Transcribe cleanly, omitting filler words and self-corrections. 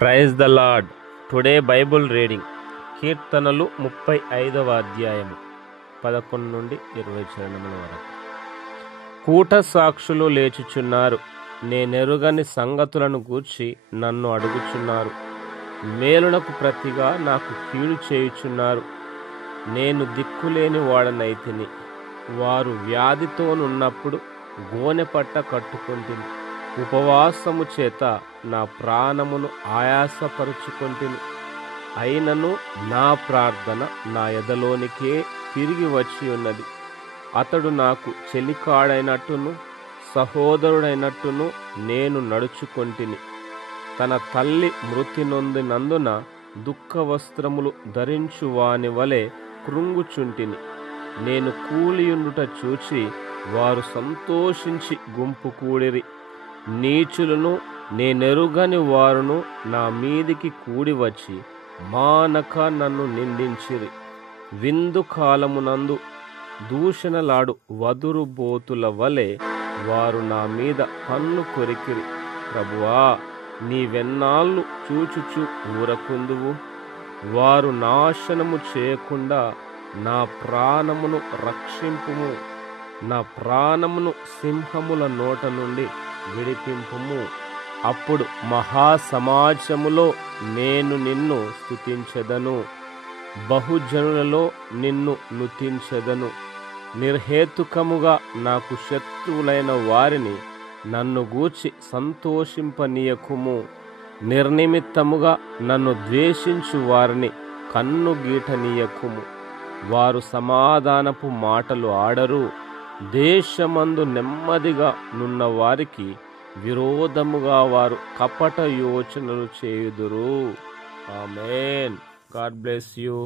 Praise the Lord. Today Bible reading కీర్తనలు 35వ అధ్యాయము 11 నుండి 20 చరణముల వరకు. కూట సాక్షులు లేచుచున్నారు, నేనెరుగని సంగతులను గూర్చి నన్ను అడుగుచున్నారు. మేలునకు ప్రతిగా నాకు కీడు చేయుచున్నారు. నేను దిక్కులేని వాడనైతిని. వారు వ్యాధితోనున్నప్పుడు గోనెపట్ట కట్టుకొంటిని. ఉపవాసము చేత నా ప్రాణమును ఆయాసపరుచుకొంటిని. అయినను నా ప్రార్థన నా ఎదలోనికే తిరిగి వచ్చి ఉన్నది. అతడు నాకు చెలికాడైనట్టును సహోదరుడైనట్టును నేను నడుచుకొంటిని. తన తల్లి మృతి నొందినందున దుఃఖ వస్త్రములు ధరించు వాని వలె కృంగుచుంటిని. నేను కూలియుండుట చూచి వారు సంతోషించి గుంపు కూడిరి. నీచులను నేనెరుగని వారును నా మీదికి కూడి వచ్చి మానక నన్ను నిందించిరి. విందు కాలమునందు దూషణలాడు వదురు బోతుల వలె వారు నా మీద పన్ను కొరికిరి. ప్రభువా, నీవెన్నాళ్ళు చూచుచు ఊరకుందువు? వారు నాశనము చేయకుండా నా ప్రాణమును రక్షింపుము. నా ప్రాణమును సింహముల నోట నుండి విడిపింపుము. అప్పుడు మహాసమాజములో నేను నిన్ను స్తుతించెదను, బహుజనులలో నిన్ను నుతించెదను. నిర్హేతుకముగా నాకు శత్రువులైన వారిని నన్ను గూర్చి సంతోషింపనీయకుము. నిర్నిమిత్తముగా నన్ను ద్వేషించు వారిని కన్ను గీటనీయకుము. వారు సమాధానపు మాటలు ఆడరు. దేశమందు నెమ్మదిగా నున్న వారికి విరోధముగా వారు కపట యోచనలు చేయుదురు. ఆమేన్. God bless you.